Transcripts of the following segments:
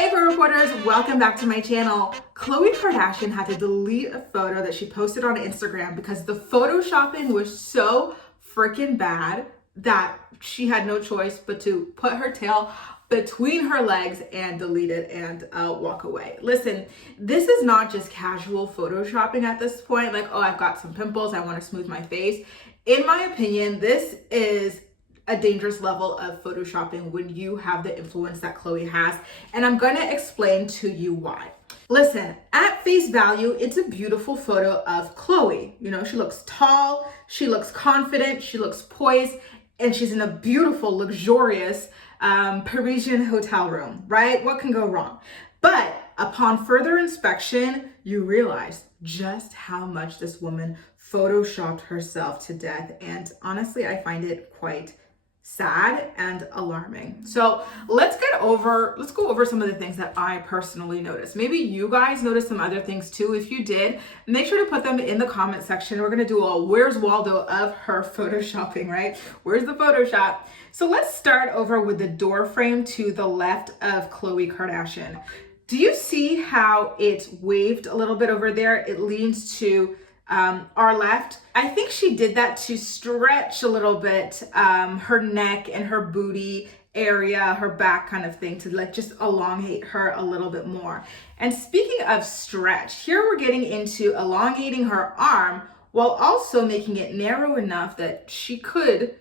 Hey Pro Reporters, welcome back to my channel. Khloe Kardashian had to delete a photo that she posted on Instagram because the photoshopping was so freaking bad that she had no choice but to put her tail between her legs and delete it and walk away. Listen, this is not just casual photoshopping at this point, like, oh, I've got some pimples, I want to smooth my face. In my opinion, this is a dangerous level of photoshopping when you have the influence that Khloe has, and I'm gonna explain to you why. Listen, at face value, it's a beautiful photo of Khloe. You know, she looks tall, she looks confident, she looks poised, and she's in a beautiful, luxurious Parisian hotel room, right? What can go wrong? But upon further inspection, you realize just how much this woman photoshopped herself to death. And honestly, I find it quite sad and alarming. So let's go over some of the things that I personally noticed. Maybe you guys noticed some other things too. If you did, make sure to put them in the comment section. We're gonna do a Where's Waldo of her photoshopping, right? Where's the Photoshop? So let's start over with the door frame to the left of Khloe Kardashian. Do you see how it waved a little bit over there? It leans to our left. I think she did that to stretch a little bit her neck and her booty area, her back kind of thing, to like just elongate her a little bit more. And speaking of stretch, here we're getting into elongating her arm while also making it narrow enough that she could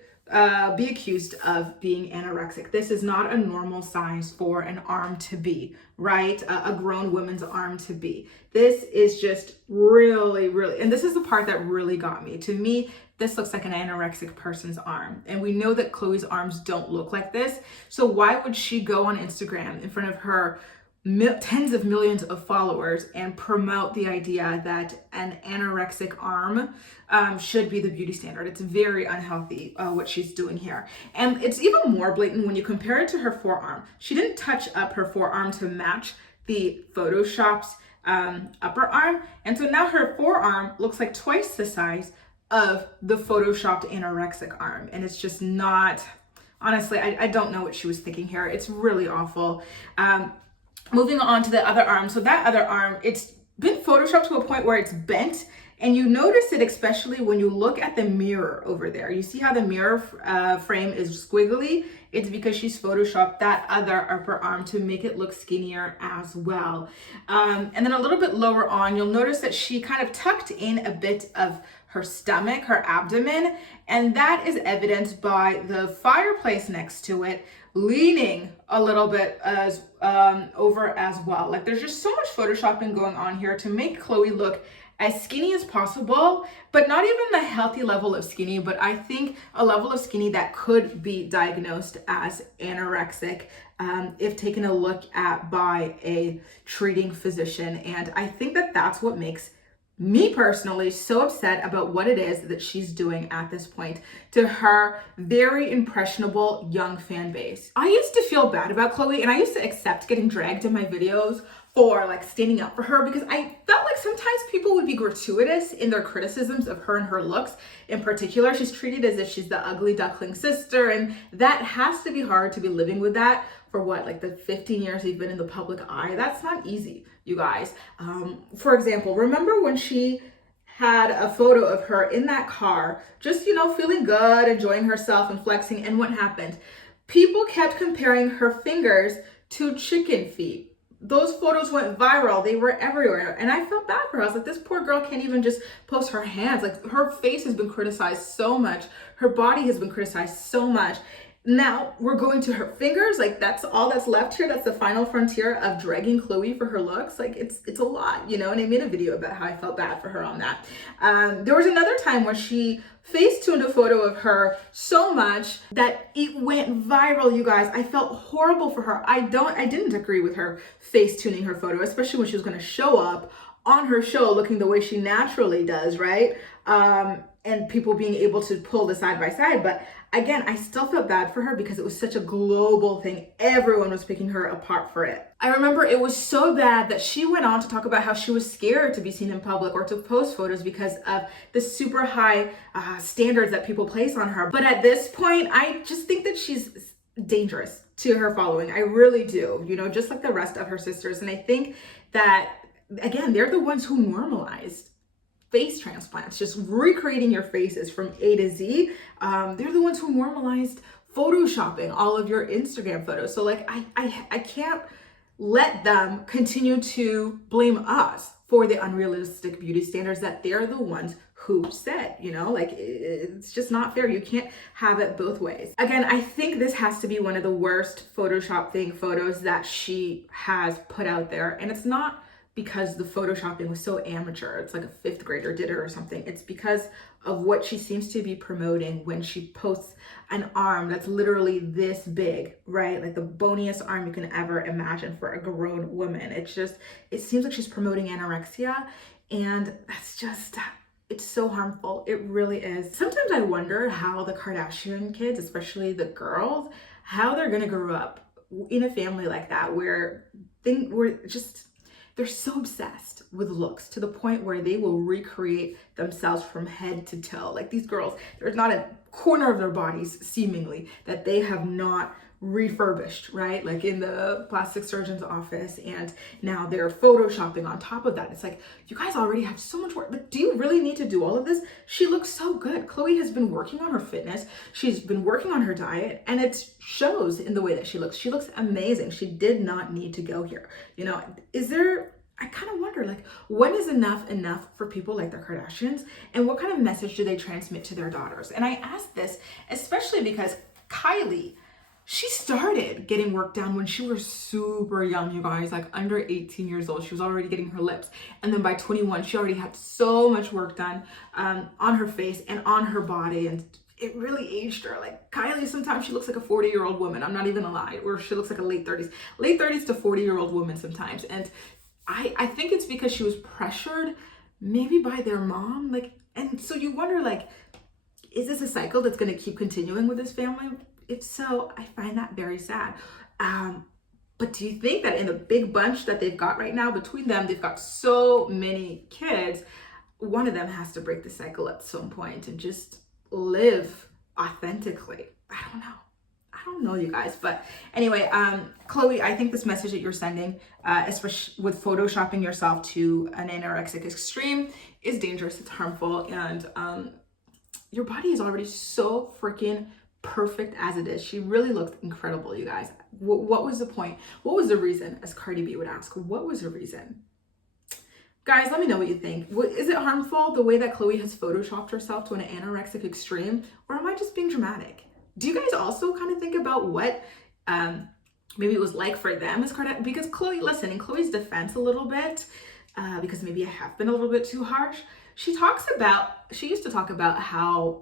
be accused of being anorexic. This is not a normal size for an arm to be, right? A grown woman's arm to be. This is just really, and this is the part that really got me. To me, this looks like an anorexic person's arm. And we know that Khloe's arms don't look like this. So why would she go on Instagram in front of her tens of millions of followers and promote the idea that an anorexic arm should be the beauty standard? It's very unhealthy what she's doing here. And it's even more blatant when you compare it to her forearm. She didn't touch up her forearm to match the Photoshop's upper arm. And so now her forearm looks like twice the size of the Photoshopped anorexic arm. And it's just not, honestly, I don't know what she was thinking here. It's really awful. Moving on to the other arm. So that other arm, it's been photoshopped to a point where it's bent, and you notice it especially when you look at the mirror over there. You see how the mirror frame is squiggly? It's because she's photoshopped that other upper arm to make it look skinnier as well. And then a little bit lower on, you'll notice that she kind of tucked in a bit of her stomach, her abdomen, and that is evidenced by the fireplace next to it leaning a little bit as over as well. Like, there's just so much photoshopping going on here to make Khloe look as skinny as possible, but not even the healthy level of skinny, but I think a level of skinny that could be diagnosed as anorexic if taken a look at by a treating physician. And I think that that's what makes me personally so upset about what it is that she's doing at this point to her very impressionable young fan base. I used to feel bad about Khloe, and I used to accept getting dragged in my videos for like standing up for her, because I felt like sometimes people would be gratuitous in their criticisms of her and her looks. In particular, she's treated as if she's the ugly duckling sister, and that has to be hard to be living with that for what, like the 15 years you've been in the public eye. That's not easy, you guys. For example, remember when she had a photo of her in that car, just, you know, feeling good, enjoying herself and flexing, and what happened? People kept comparing her fingers to chicken feet. Those photos went viral. They were everywhere. And I felt bad for her. I was like, this poor girl can't even just post her hands. Like, her face has been criticized so much. Her body has been criticized so much. Now we're going to her fingers. Like, that's all that's left here. That's the final frontier of dragging Khloe for her looks. Like, it's a lot, you know, and I made a video about how I felt bad for her on that. There was another time where she face-tuned a photo of her so much that it went viral, you guys. I felt horrible for her. I didn't agree with her face-tuning her photo, especially when she was going to show up on her show looking the way she naturally does, right? And people being able to pull the side by side. But again, I still felt bad for her because it was such a global thing. Everyone was picking her apart for it. I remember it was so bad that she went on to talk about how she was scared to be seen in public or to post photos because of the super high standards that people place on her. But at this point, I just think that she's dangerous to her following. I really do, you know, just like the rest of her sisters. And I think that, again, they're the ones who normalized face transplants, just recreating your faces from A to Z. They're the ones who normalized photoshopping all of your Instagram photos. So like, I can't let them continue to blame us for the unrealistic beauty standards that they're the ones who said, you know, like it's just not fair. You can't have it both ways. Again, I think this has to be one of the worst photoshopping photos that she has put out there. And it's not because the photoshopping was so amateur. It's like a fifth grader did it or something. It's because of what she seems to be promoting when she posts an arm that's literally this big, right? Like the boniest arm you can ever imagine for a grown woman. It's just, it seems like she's promoting anorexia, and that's just, it's so harmful. It really is. Sometimes I wonder how the Kardashian kids, especially the girls, how they're gonna grow up in a family like that where they're so obsessed with looks to the point where they will recreate themselves from head to toe. Like these girls, there's not a corner of their bodies seemingly that they have not refurbished, right? Like in the plastic surgeon's office, and now they're photoshopping on top of that. It's like, you guys already have so much work. Like, do you really need to do all of this? She looks so good. Khloe has been working on her fitness. She's been working on her diet, and it shows in the way that she looks. She looks amazing. She did not need to go here. You know, I kind of wonder, like, when is enough for people like the Kardashians, and what kind of message do they transmit to their daughters? And I ask this especially because Kylie, she started getting work done when she was super young, you guys, like under 18 years old. She was already getting her lips. And then by 21, she already had so much work done on her face and on her body. And it really aged her. Like Kylie, sometimes she looks like a 40-year-old woman. I'm not even gonna lie. Or she looks like a late 30s to 40-year-old woman sometimes. And I think it's because she was pressured maybe by their mom. Like, and so you wonder, like, is this a cycle that's gonna keep continuing with this family? If so, I find that very sad. But do you think that in the big bunch that they've got right now, between them, they've got so many kids, one of them has to break the cycle at some point and just live authentically? I don't know, you guys. But anyway, Khloe, I think this message that you're sending, especially with photoshopping yourself to an anorexic extreme, is dangerous. It's harmful. And your body is already so freaking perfect as it is. She really looked incredible, you guys. What was the point? What was the reason, as Cardi B would ask? What was the reason? Guys, let me know what you think. Is it harmful the way that Khloe has photoshopped herself to an anorexic extreme, or am I just being dramatic? Do you guys also kind of think about what maybe it was like for them as Kardashian? Because Khloe, listen, in Khloe's defense a little bit, because maybe I have been a little bit too harsh, she used to talk about how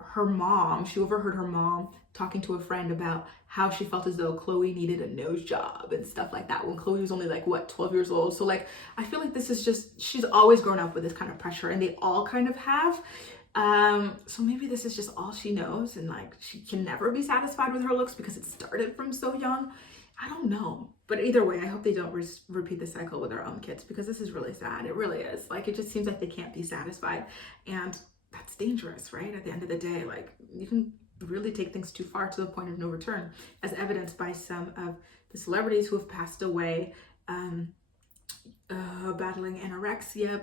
she overheard her mom talking to a friend about how she felt as though Khloe needed a nose job and stuff like that when Khloe was only like, what, 12 years old. So like, I feel like this is just, she's always grown up with this kind of pressure, and they all kind of have. So maybe this is just all she knows, and like, she can never be satisfied with her looks because it started from so young. I don't know. But either way, I hope they don't repeat the cycle with their own kids, because this is really sad. It really is. Like, it just seems like they can't be satisfied. And that's dangerous, right? At the end of the day, like, you can really take things too far to the point of no return, as evidenced by some of the celebrities who have passed away battling anorexia,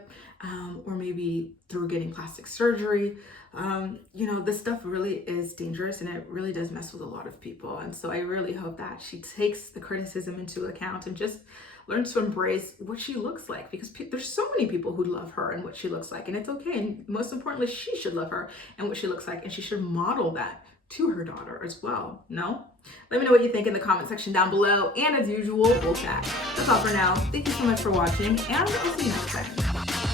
or maybe through getting plastic surgery. You know, this stuff really is dangerous, and it really does mess with a lot of people. And so I really hope that she takes the criticism into account and just learns to embrace what she looks like, because there's so many people who love her and what she looks like, and it's okay. And most importantly, she should love her and what she looks like, and she should model that to her daughter as well. No? Let me know what you think in the comment section down below, and as usual, we'll chat. That's all for now. Thank you so much for watching, and I'll see you next time.